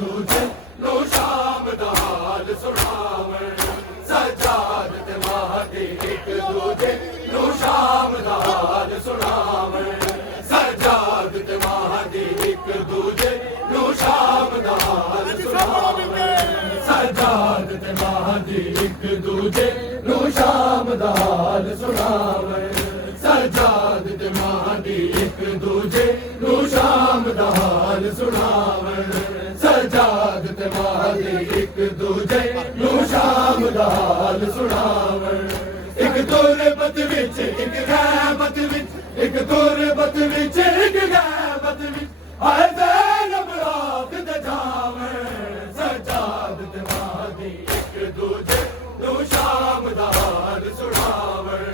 दूजे नू शाम दा हाल सुनावण सजाद ते महदी एक दूजे नू शाम दा हाल सुनावण सजाद ते महदी एक दूजे नू शाम दा हाल सुनावण सजाद ते महदी एक दूजे नू शाम दा हाल सुनावण सजाद ते महदी एक दूजे नू शाम दा हाल सुनावण सजाद ते महदी एक दूजे नू शाम दा हाल सुनावण एक तुरबत विच एक गैबत विच एक तुरबत विच एक गैबत विच आए ज़ैनब रात दे जावण सजाद ते महदी एक दूजे नू शाम दा हाल सुनावण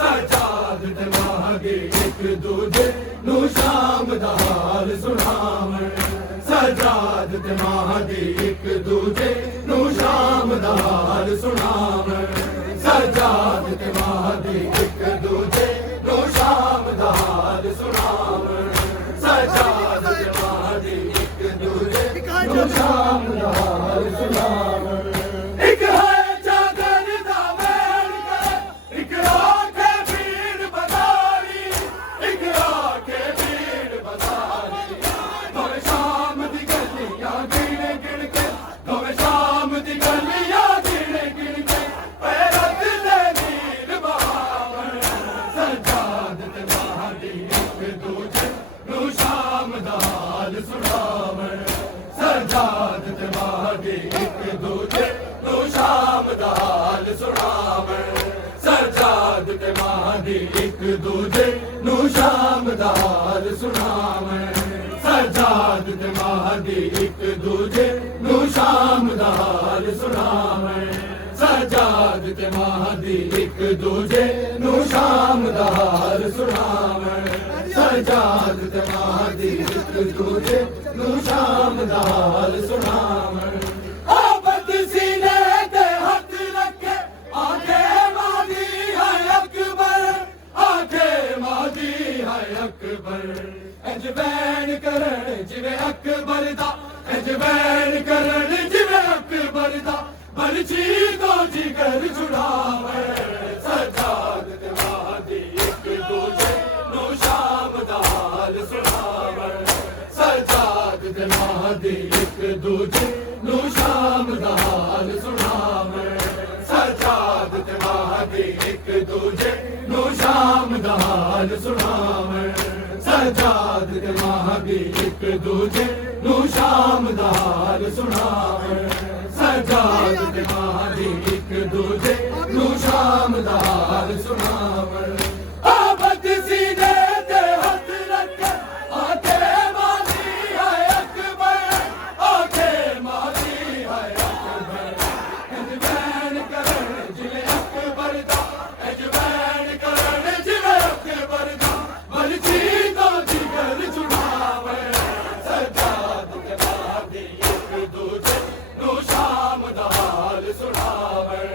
सजाद ते महदी एक दूजे नू शाम दा हाल सुनावण सजाद ते महदी एक दूजे नू शाम दा हाल सुनावण सजाद ते महदी एक दूजे नू शाम दा हाल सुनावण सजाद ते महदी एक दूजे नू शाम दा हाल सुनावण एक है जागर दा वेल करे एक आखे भीड़ बदारी एक आखे भीड़ बदारी भावे शाम दी गलियां गिण गिण के भावे शाम दी गलियां गिण गिण के पैरत दे नीर बहावण सजाद ते महदी एक दूजे नू शाम दा हाल सुनावण सजाद ते महदी एक दूजे नू शाम दा हाल सुनावण सजाद ते महदी एक दूजे नू शाम दा हाल सुनावण सजाद ते महदी एक दूजे नू शाम दा हाल सुनावण सजाद ते महदी एक दूजे नू शाम दा हाल सुनावण सजाद ते महदी एक दूजे नू शाम दा हाल सुनावण आबद सीने ते हथ रखे आखे महदी है अकबर आखे महदी है अकबर अजवैन करण जिवे अकबर दा अजवैन करण जिवे अकबर दा बलची तो जिगर छुड़ावे सजाद ते महदी एक दूजे नू शाम दा हाल सुनावण सजाद ते महदी एक दूजे नू शाम दा हाल सुनावण सजाद ते महदी एक दूजे नू शाम दा हाल सुनावण सजाद ते महदी एक दूजे नू शाम दा हाल सुनावण सजाद ते महदी एक दूजे नू शाम दा हाल सुनावण आबद सीने ते हथ रखे आखे महदी है अकबर आखे महदी है अकबर अजवैन करण जिवे अकबर दा अजवैन करण जिवे अकबर दा बलची तो जिगर छुड़ावे सजाद ते महदी एक दूजे नू शाम दा हाल सुनावण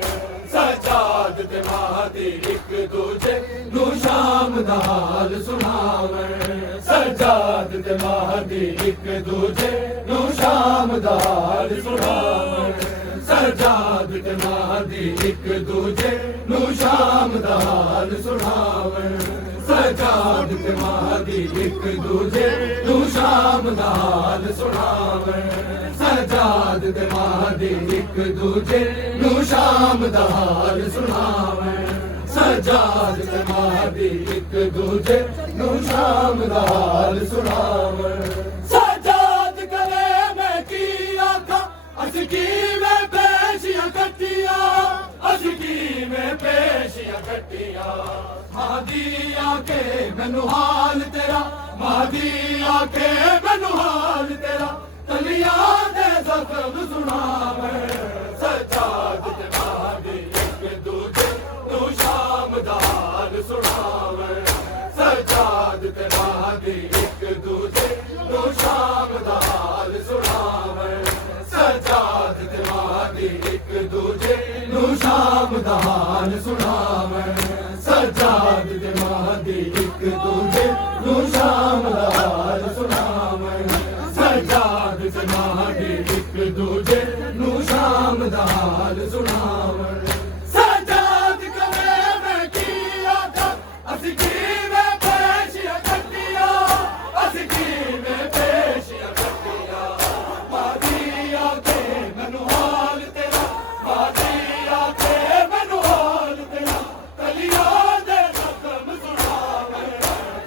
सजाद ते महदी एक दूजे नू शाम दा हाल सुनावण सजाद ते महदी एक दूजे नू शाम दा हाल सुनावण सजाद ते महदी एक दूजे नू शाम दा हाल सुनावण सजाद ते महदी एक दूजे नू शाम दा हाल सुनावण सजाद ते महदी एक दूजे नू शाम दा हाल सुनावण सजाद ते महदी एक दूजे नू शाम दा हाल सुनावण सजाद करे मैं की आखा अस की मैं पेशियां कट्टिया अस की मैं पेशियां कट्टिया महदी आके मैनू हाल तेरा महदी आके मैनू हाल तेरा तलियां दे ज़ख्म सुनावे सजाद ते महदी एक दूजे नू शाम दा हाल सुनावे सजाद ते महदी एक दूजे नू शाम दा हाल सुनावे सजाद ते महदी एक दूजे नू शाम दा हाल सुनावे सजाद ते महदी एक दूजे नू शाम दा हाल सुनावे सजाद ते महदी ਦੀ ਇੱਕ ਦੂਜੇ ਨੂੰ ਸ਼ਾਮ ਦਾ ਹਾਲ ਸੁਣਾਵਣ ਸਜਾਦ ਕਰੇ ਮੈਂ ਕੀ ਆਖਾਂ ਅਸੀਂ ਕਿਵੇਂ ਪੇਸ਼ੀਆਂ ਕੱਟੀਆਂ ਅਸੀਂ ਕਿਵੇਂ ਪੇਸ਼ੀਆਂ ਕੱਟੀਆਂ ਮਾਦੀ ਆਖੇ ਮੈਨੂੰ ਹਾਲ ਤੇਰਾ ਮਾਦੀ ਆਖੇ ਮੈਨੂੰ ਹਾਲ ਤੇਰਾ ਕਲੀਆਂ ਦੇ ਨਗਮ ਸੁਣਾਵੇ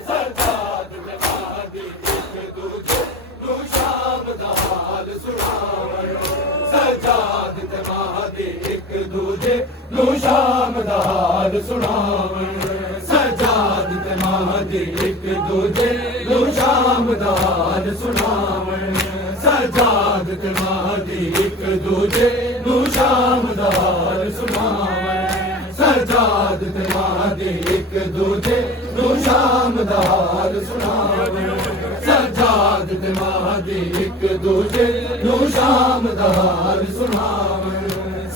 ਸਜਾਦ ਤੇ ਮਾਦੀ ਇੱਕ ਦੂਜੇ ਨੂੰ ਸ਼ਾਮ ਦਾ ਹਾਲ ਸੁਣਾਵੇ ਸਜਾਦ ਤੇ ਮਾਦੀ ਇੱਕ ਦੂਜੇ ਨੂੰ ਸ਼ਾਮ ਦਾ ਹਾਲ ਸੁਣਾਵਣ ਸਜਾਦ ਤੇ ਮਾਦੀ ਇੱਕ ਦੂਜੇ ਨੂੰ ਸ਼ਾਮ ਦਾ ਹਾਲ ਸੁਣਾਵਣ ਸਜਾਦ ਤੇ ਮਾਦੀ ਇੱਕ ਦੂਜੇ ਨੂੰ ਸ਼ਾਮ ਦਾ ਹਾਲ ਸੁਣਾਵਣ ਸਜਾਦ ਤੇ ਮਾਦੀ ਇੱਕ ਦੂਜੇ ਨੂੰ ਸ਼ਾਮ ਦਾ ਹਾਲ ਸੁਣਾਵਣ ਸਜਾਦ ਤੇ ਮਾਦੀ ਇੱਕ ਦੂਜੇ ਨੂੰ ਸ਼ਾਮ ਦਾ ਹਾਲ ਸੁਣਾਵਣ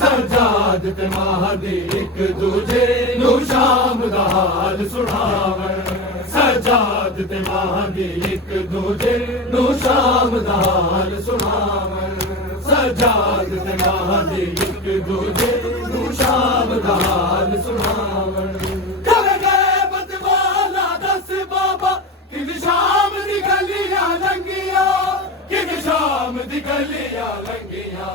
ਸਜਾਦ ਤੇ ਮਾਦੀ ਇੱਕ ਦੂਜੇ ਨੂੰ ਸ਼ਾਮ ਦਾ ਹਾਲ ਸੁਣਾਵਣ ਸਜਾਦ ਤੇ ਮਾਦੀ ਇੱਕ ਦੂਜੇ ਨੂੰ ਸ਼ਾਮ ਦਾ ਹਾਲ ਸੁਣਾਵਣ ਸਜਾਦ ਤੇ ਮਾਦੀ ਇੱਕ ਦੂਜੇ ਨੂੰ ਸ਼ਾਮ ਦਾ ਹਾਲ ਸੁਣਾਵਣ ਚਲੇ ਗਏ ਬਦਵਾਲਾ ਦੱਸ ਬਾਬਾ ਕਿ ਸ਼ਾਮ ਦੀ ਗਲੀਆਂ ਲੰਗੀਆਂ ਕਿ ਸ਼ਾਮ ਦੀ ਗਲੀਆਂ ਲੰਗੀਆਂ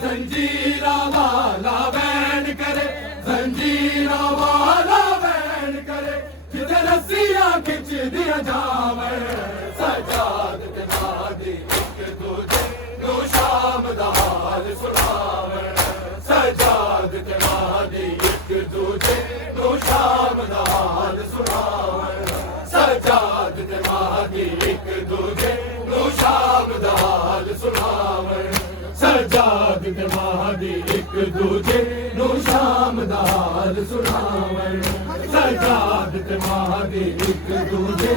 ਜ਼ੰਜੀਰਾਂ ਵਾਲਾ ਵੈਣ ਕਰੇ ਜ਼ੰਜੀਰਾਂ ਵਾਲਾ ਵੈਣ ਕਰੇ ਜਿੱਥੇ ਰੱਸੀਆਂ ਖਿੱਚਦੀਆਂ ਜਾਵਣ ਸਜਾਦ ਤੇ ਮਾਦੀ ਇੱਕ ਦੂਜੇ ਨੂੰ ਸ਼ਾਮ ਦਾ ਹਾਲ ਸੁਣਾਵਣ ਸਜਾਦ ਤੇ ਮਾਦੀ ਇੱਕ ਦੂਜੇ ਨੂੰ ਸ਼ਾਮ ਦਾ ਹਾਲ ਸੁਣਾਵਣ ਸਜਾਦ ਤੇ ਮਾਦੀ ਇੱਕ ਦੂਜੇ ਨੂੰ ਸ਼ਾਮ ਦਾ ਹਾਲ ਸੁਣਾਵਣ ਸਜਾਦ ਤੇ ਮਾਦੀ ਇੱਕ ਦੂਜੇ ਨੂੰ ਸ਼ਾਮ ਦਾ ਹਾਲ ਸੁਣਾਵਣ ਸਜਾਦ ਤੇ ਮਾਦੀ ਇੱਕ ਦੂਜੇ